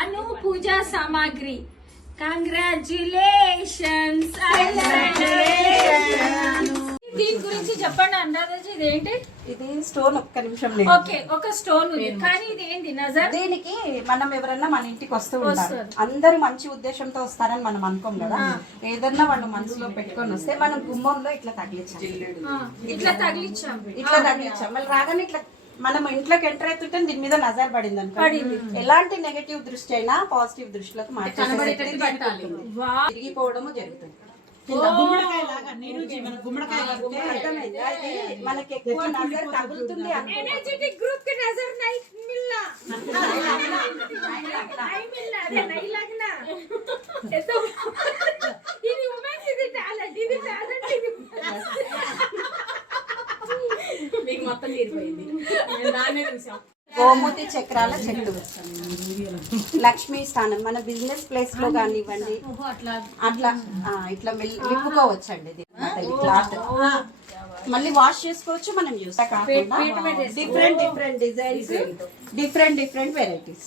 అను పూజా సామాగ్రి. కంగ్రాచులేషన్స్. దీని గురించి చెప్పండి అనురాధజీ, ఇదేంటి? ఇది స్టోన్. ఒక్క నిమిషం. ఓకే, ఒక స్టోన్ ఉంది, కానీ ఇది ఏంటి నజర్? దీనికి మనం ఎవరన్నా మన ఇంటికి వస్తూ ఉంటారు, అందరూ మంచి ఉద్దేశంతో వస్తారని మనం అనుకోం కదా. ఏదన్నా వాళ్ళు మనసులో పెట్టుకొని వస్తే మనం గుమ్మంలో ఇట్లా తగిలించాం. మళ్ళీ రాగానే ఇట్లా మనం ఇంట్లోకి ఎంటర్ అవుతుంటే దీని మీద నజర్ పడింది అనుకో, ఎలాంటి నెగటివ్ దృష్టి అయినా పాజిటివ్ దృష్టిలోకి తిరిగిపోవడము జరుగుతుంది. మనకి ఎక్కువ నజర్ తగులుతుంది. గోమూతి చక్రాల చెట్టు, లక్ష్మీ స్థానం. మన బిజినెస్ ప్లేస్ లో కానివ్వండి, అట్లా ఇట్లా విప్పుకోవచ్చండి. క్లాత్ మళ్ళీ వాష్ చేసుకోవచ్చు మనం. యూస్ కాకుండా different different designs, different different varieties.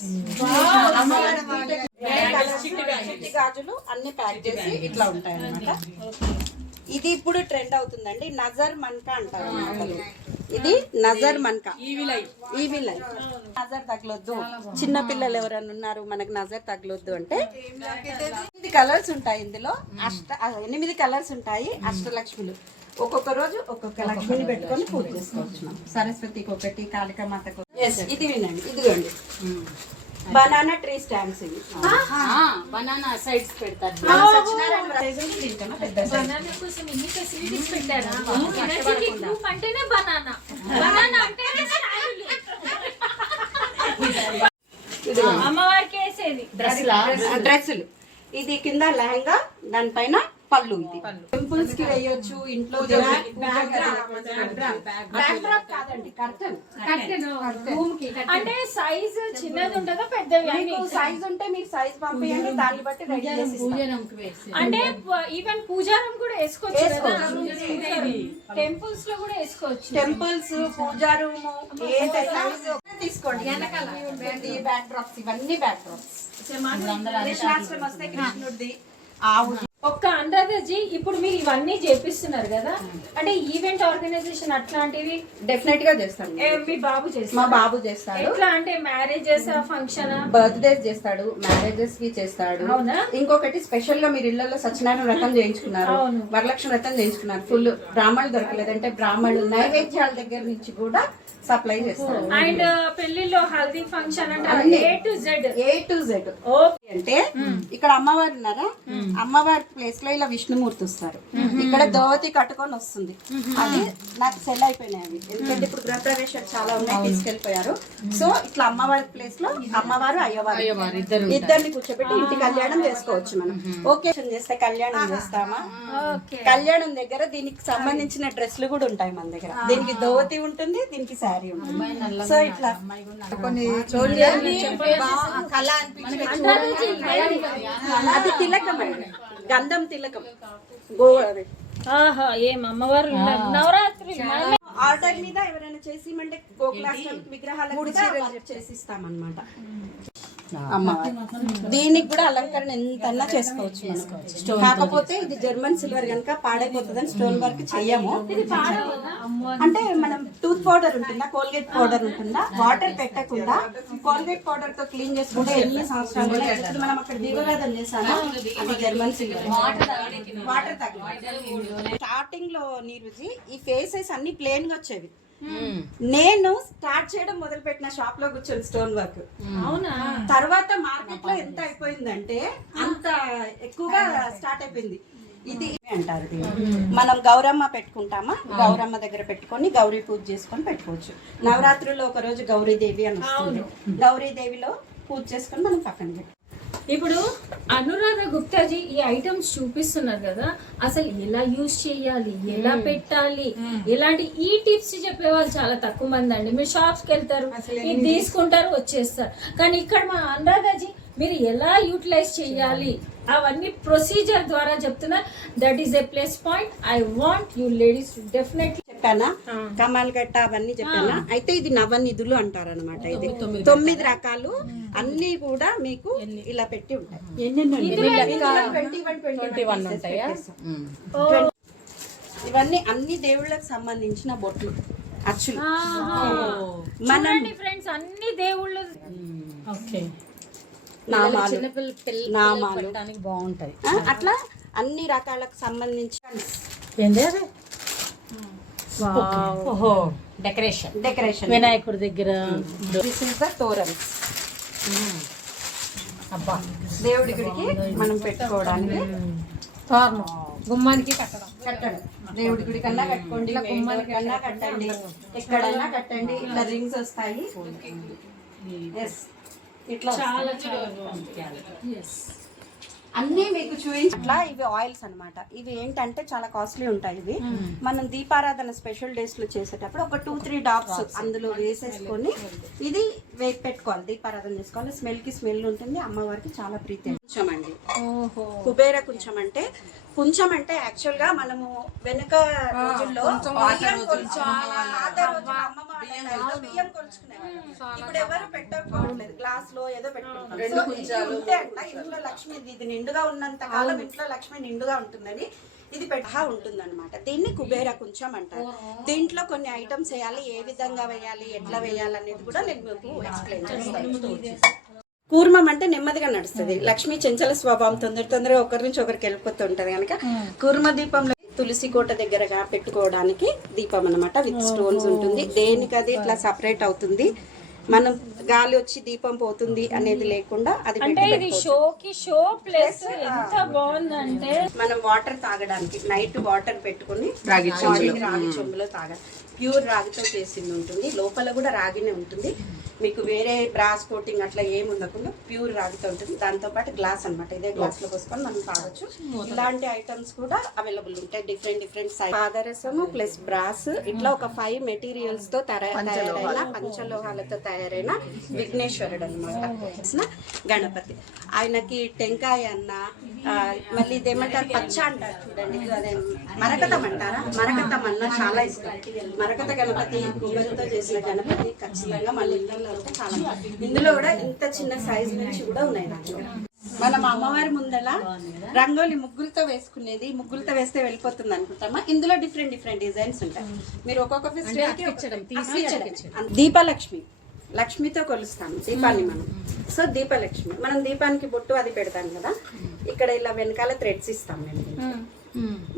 చిట్టి గాజులు అన్ని ప్యాక్ చేసి ఇట్లా ఉంటాయి అన్నమాట. ఇది ఇప్పుడు ట్రెండ్ అవుతుందండి, నజర్ మన్కా అంటారు అన్నమాట. ఇది నజర్ మన్కా, ఈవిల్ ఐ. నజర్ తగలొద్దు, చిన్న పిల్లలు ఎవరైనా ఉన్నారు మనకు నజర్ తగలొద్దు అంటే 8 కలర్స్ ఉంటాయి ఇందులో. 8 కలర్స్ ఉంటాయి. అష్టలక్ష్మిలు. ఒక్కొక్క రోజు ఒక్కొక్క లక్ష్మిని పెట్టుకొని పూజ చేసుకోవచ్చు. సరస్వతికి ఒకటి, కాళికామాతకు. ఇది వినండి, ఇదిగోండి బనానా ట్రీ స్టాండ్స్. ఇవి బనానా సైడ్స్ పెడతారు. అమ్మవారికి వేసేది డ్రెస్సులు. ఇది కింద లెహంగా, దానిపైన పళ్ళు. ఇది టెంపుల్స్ కి వేయొచ్చు, ఇంట్లో అంటే సైజ్ చిన్నది ఉంటుందా పెద్దది? సైజ్ ఉంటే మీరు సైజ్ పంపించండి, దాన్ని బట్టి రెడీ చేసి. అంటే ఈవెన్ పూజారం కూడా వేసుకోవచ్చు, టెంపుల్స్ లో కూడా వేసుకోవచ్చు. టెంపుల్స్, పూజా రూమ్, ఏ సైజ్ తీసుకోండి. వెనకాల బ్యాక్ డ్రాప్స్, ఇవన్నీ బ్యాక్ డ్రాప్స్. కృష్ణాష్టమి వస్తే కృష్ణుడిది, ఆవు. ఒక్క అనురాధజీ, ఇప్పుడు మీరు ఇవన్నీ చేపిస్తున్నారు కదా, అంటే ఈవెంట్ ఆర్గనైజేషన్ అట్లాంటివి డెఫినెట్ గా చేస్తాను. మీ బాబు చేస్తాడు? మా బాబు చేస్తాడు. ఎట్లా అంటే మ్యారేజెస్, ఫంక్షన్, బర్త్డేస్ చేస్తాడు, మ్యారేజెస్ కి చేస్తాడు. ఇంకొకటి స్పెషల్ గా మీరు ఇళ్లలో సత్యనారాయణ వ్రతం చేయించుకున్నారు, వరలక్ష్మి వ్రతం చేయించుకున్నారు, ఫుల్ బ్రాహ్మణులు దొరకలేదంటే బ్రాహ్మణులు నైవేద్యాల దగ్గర నుంచి కూడా సప్లై చేస్తారు. అండ్ పెళ్లిలో హల్దీ ఫంక్షన్ అంటే ఏ టు జెడ్. అంటే ఇక్కడ అమ్మవారు ఉన్నారా, అమ్మవారి ప్లేస్ లో ఇలా విష్ణుమూర్తి వస్తారు. ఇక్కడ దోవతి కట్టుకొని వస్తుంది. అది నాకు సెల్ అయిపోయినాయి అవి, ఎందుకంటే ఇప్పుడు గృహప్రవేశాలు చాలా ఉన్నాయి, తీసుకెళ్లిపోయారు. సో ఇట్లా అమ్మవారి ప్లేస్ లో అమ్మవారు అయ్యవారు ఇద్దరిని కూర్చోబెట్టి ఇంటి కళ్యాణం చేసుకోవచ్చు. మనం ఓకేషన్ చేస్తే కళ్యాణం చేస్తామా, కళ్యాణం దగ్గర దీనికి సంబంధించిన డ్రెస్లు కూడా ఉంటాయి మన దగ్గర. దీనికి దోవతి ఉంటుంది, దీనికి శారీ ఉంటుంది. సో ఇట్లా కొన్ని అది తిలకం అండి, గంధం తిలకం. ఏం అమ్మవారు నవరాత్రి ఆర్డర్ మీద ఎవరైనా చేసి అంటే గోకులాష్టమి విగ్రహాలకు చేసిస్తామన్నమాట. దీనికి కూడా అలంకరణ ఎంతన్నా చేసుకోవచ్చు మనం. కాకపోతే ఇది జర్మన్ సిల్వర్ కనుక పాడైపోతుందని స్టోన్ వర్క్ చెయ్యము. అంటే మనం టూత్ పౌడర్ ఉంటుందా, కోల్గేట్ పౌడర్ ఉంటుందా, వాటర్ పెట్టకుండా కోల్గేట్ పౌడర్ తో క్లీన్ చేసుకుంటే ఎన్ని సంవత్సరాలు మనం అక్కడ దీపరాధన చేశాను. అది జర్మన్ సిల్వర్. వాటర్ తగ్గ స్టార్టింగ్ లో నీరుజీ ఈ ఫేసెస్ అన్ని ప్లేన్ గా వచ్చేవి. నేను స్టార్ట్ చేయడం మొదలు పెట్టిన షాప్ లో కూర్చొని స్టోన్ వర్క్. అవునా? తర్వాత మార్కెట్ లో ఎంత అయిపోయిందంటే అంత ఎక్కువగా స్టార్ట్ అయిపోయింది. ఇది అంటారు మనం గౌరమ్మ పెట్టుకుంటామా, గౌరమ్మ దగ్గర పెట్టుకొని గౌరీ పూజ చేసుకొని పెట్టుకోవచ్చు. నవరాత్రుల్లో ఒక రోజు గౌరీదేవి అని వస్తుంది, గౌరీదేవిలో పూజ చేసుకొని మనం పక్కన పెట్టుకోవచ్చు. ఇప్పుడు అనురాధ గుప్తాజీ ఈ ఐటమ్స్ చూపిస్తున్నారు కదా, అసలు ఎలా యూజ్ చేయాలి, ఎలా పెట్టాలి, ఎలాంటి ఈ టిప్స్ చెప్పేవాళ్ళు చాలా తక్కువ మంది అండి. మీరు షాప్స్ కి వెళ్తారు, ఇది తీసుకుంటారు, వచ్చేస్తారు. కానీ ఇక్కడ మా అనురాధజీ మీరు ఎలా యూటిలైజ్ చేయాలి అవన్నీ ప్రొసీజర్ ద్వారా చెప్తున్నా. That is a plus point. I want you ladies definitely. చెప్పానా కమాల్ గట్ట అవన్నీ చెప్పానా. అయితే ఇది నవనిధులు అంటారు అనమాట. ఇది 9 రకాలు అన్ని కూడా మీకు ఇలా పెట్టి ఉంటాయి. ఇవన్నీ అన్ని దేవుళ్ళకి సంబంధించిన బొట్లు అచ్చులు. మనం ఫ్రెండ్స్ అన్ని దేవుళ్ళు నామాలు బాగుంటది. అట్లా అన్ని రకాలకు సంబంధించి డెకరేషన్ వినాయకుడి దగ్గర దిస్ ఇస్ ద తోరన్స్. అబ్బా దేవుడి గుడికి మనం పెట్టుకోవడానికి గుమ్మానికి కట్టడం దేవుడి గుడి కన్నా కట్టుకోండి, గుమ్మాల కన్నా కట్టండి, ఎక్కడన్నా కట్టండి. ఇట్లా రింగ్స్ వస్తాయి. ఎస్ ఇట్లా చాలా అన్నీ మీకు చూపించి అట్లా. ఇవి ఆయిల్స్ అన్నమాట. ఇవి ఏంటంటే చాలా కాస్ట్లీ ఉంటాయి. ఇవి మనం దీపారాధన స్పెషల్ డేస్ లో చేసేటప్పుడు ఒక 2-3 డాప్స్ అందులో వేసేసుకొని ఇది పెట్టుకోవాలి. దీపారాధన చేసుకోవాలి. స్మెల్ కి స్మెల్ ఉంటుంది. అమ్మవారికి చాలా ప్రీతి. కుంచం అండి, కుబేర కుంచం అంటే కుంచం అంటే యాక్చువల్ గా మనము వెనుక రోజుల్లో బియ్యం కొలుచుకునేవాళ్ళు. ఇప్పుడు ఎవరు పెట్టుకోవట్లేదు. గ్లాస్ లో ఏదో పెట్టుకుంటారు. ఇంట్లో లక్ష్మి ఇది నిండుగా ఉన్నంత కాలం ఇంట్లో లక్ష్మి నిండుగా ఉంటుందని ఇది ఉంటుంది అనమాట. దీన్ని కుబేర కుంచం అంటారు. దీంట్లో కొన్ని ఐటమ్స్ వేయాలి, ఏ విధంగా వేయాలి, ఎట్లా వేయాలి అనేది కూడా నేను మీకు ఎక్స్ప్లెయిన్ చేస్తాను. కూర్మం అంటే నెమ్మదిగా నడుస్తుంది. లక్ష్మి చంచల స్వభావం, తొందరగా ఒకరి నుంచి ఒకరికి వెళ్ళిపోతూ ఉంటది కనుక కూర్మ దీపంలో తులసి కోట దగ్గరగా పెట్టుకోవడానికి దీపం అన్నమాట. విత్ స్టోన్స్ ఉంటుంది. దేనికది ఇట్లా సపరేట్ అవుతుంది. మనం గాలి వచ్చి దీపం పోతుంది అనేది లేకుండా అది షో ప్లేస్ ఎంత బాగుందంటే మనం వాటర్ తాగడానికి నైట్ వాటర్ పెట్టుకుని రాగి చెంబులో తాగాలి. ప్యూర్ రాగితో చేసింది ఉంటుంది. లోపల కూడా రాగినే ఉంటుంది. మీకు వేరే బ్రాస్ కోటింగ్ అట్లా ఏమి ఉండకుండా ప్యూర్ రాగితో ఉంటుంది. దాంతో పాటు గ్లాస్ అనమాట. ఇదే గ్లాస్ లో పోసుకొని మనం తాగొచ్చు. ఇలాంటి ఐటమ్స్ కూడా అవైలబుల్ ఉంటాయి. Different size. పాదరసము ప్లస్ బ్రాస్ ఇట్లా ఒక 5 మెటీరియల్స్ తో తయారైన పంచలోహాలతో తయారైన విఘ్నేశ్వరుడు అనమాట. గణపతి. ఆయనకి టెంకాయ అన్న, మళ్ళీ ఇదేమంటారు పచ్చ అంటారు చూడండి, అదే మరకతం అంటారా, మరకతం అన్న చాలా ఇష్టం. మరకత గణపతి కొబ్బరితో చేసిన గణపతి ఖచ్చితంగా మళ్ళీ ఇళ్ళల్లో ఉంటే చాలా. ఇందులో కూడా ఇంత చిన్న సైజ్ నుంచి కూడా ఉన్నాయి దాంట్లో. మనం అమ్మవారి ముందల రంగోలి ముగ్గులతో వేసుకునేది, ముగ్గులతో వేస్తే వెళ్ళిపోతుంది అనుకుంటామా. ఇందులో డిఫరెంట్ డిజైన్స్ ఉంటాయి. మీరు ఒక్కొక్క ఫెస్టివల్ దీపలక్ష్మి, లక్ష్మితో కొలుస్తాం దీపాన్ని మనం. సో దీపలక్ష్మి మనం దీపానికి బొట్టు అది పెడతాం కదా. ఇక్కడ ఇలా వెనకాల థ్రెడ్స్ ఇస్తాం మేము.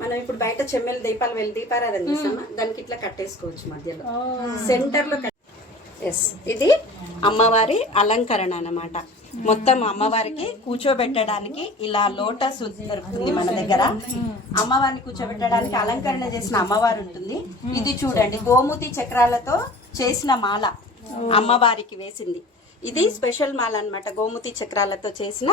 మనం ఇప్పుడు బయట చెమ్మెలు దీపాలు దీపారాధన చేస్తామా, దానికి ఇట్లా కట్టేసుకోవచ్చు మధ్యలో సెంటర్ లో. ఎస్ ఇది అమ్మవారి అలంకరణ అన్నమాట. మొత్తం అమ్మవారికి కూర్చోబెట్టడానికి ఇలా లోటస్ దొరుకుతుంది మన దగ్గర. అమ్మవారిని కూర్చోబెట్టడానికి అలంకరణ చేసిన అమ్మవారు ఉంటుంది. ఇది చూడండి గోమూతి చక్రాలతో చేసిన మాల అమ్మవారికి వేసింది. ఇది స్పెషల్ మాల అన్నమాట. గోమూతి చక్రాలతో చేసిన.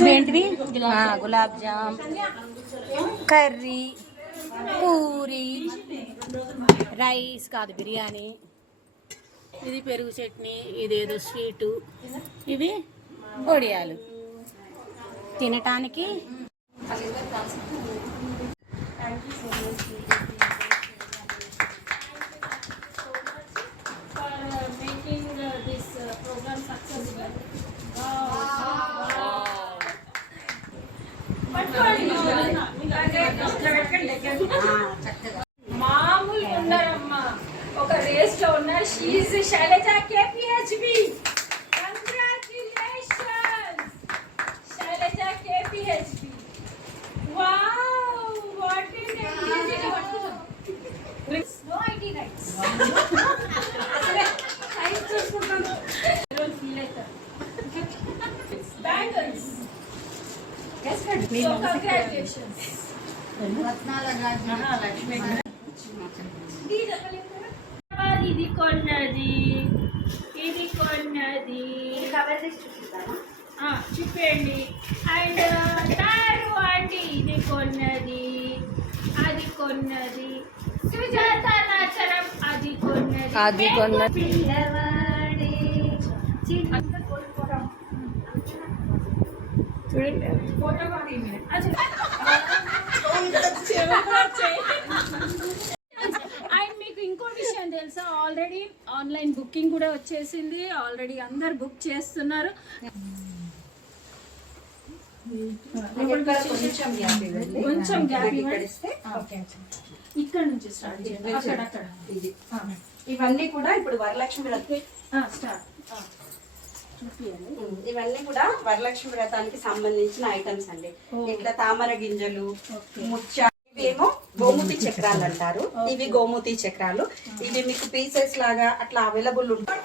ఇవేంటివి? గులాబ్ జామ్, కర్రీ, పూరి, రైస్ కాదు బిర్యానీ, ఇది పెరుగు చట్నీ, ఇదేదో స్వీటు, ఇవి వడియాలు తినటానికి. మామూలు ఉన్నారమ్మా. ఒక రేస్ లో ఉన్నారు. షీఈ్ Shailaja KPHB. Congratulations Shailaja KPHB. Wow what is it. No idea rights. Size చూసుకుంటాను. ఫీల్ అవుతారు. బ్యాంగిల్స్. కంగ్రాట్యులేషన్స్. ఇది కొన్నది, ఇది కొన్నది చూపండి. అండ్ తారు ఆంటీ ఇది కొన్నది, అది కొన్నది. సుజాత నాచరం అది కొన్నది. అది కొన్న చూడండి. అండ్ మీకు ఇంకో విషయం తెలుసా, ఆల్రెడీ ఆన్లైన్ బుకింగ్ కూడా వచ్చేసింది, ఆల్రెడీ అందరు బుక్ చేస్తున్నారు. కొంచెం గ్యాప్ ఇక్కడ నుంచి స్టార్ట్ చేయండి, అక్కడక్కడ ఇది ఇవన్నీ కూడా ఇప్పుడు వరలక్ష్మి వ్రతం స్టార్ట్. ఇవన్నీ కూడా వరలక్ష్మి వ్రతానికి సంబంధించిన ఐటమ్స్ అండి. ఇట్లా తామర గింజలు, ముత్య, ఇవేమో గోమూతి చక్రాలు అంటారు. ఇవి గోమూతి చక్రాలు. ఇవి మీకు పీసెస్ లాగా అట్లా అవైలబుల్ ఉంటాయి.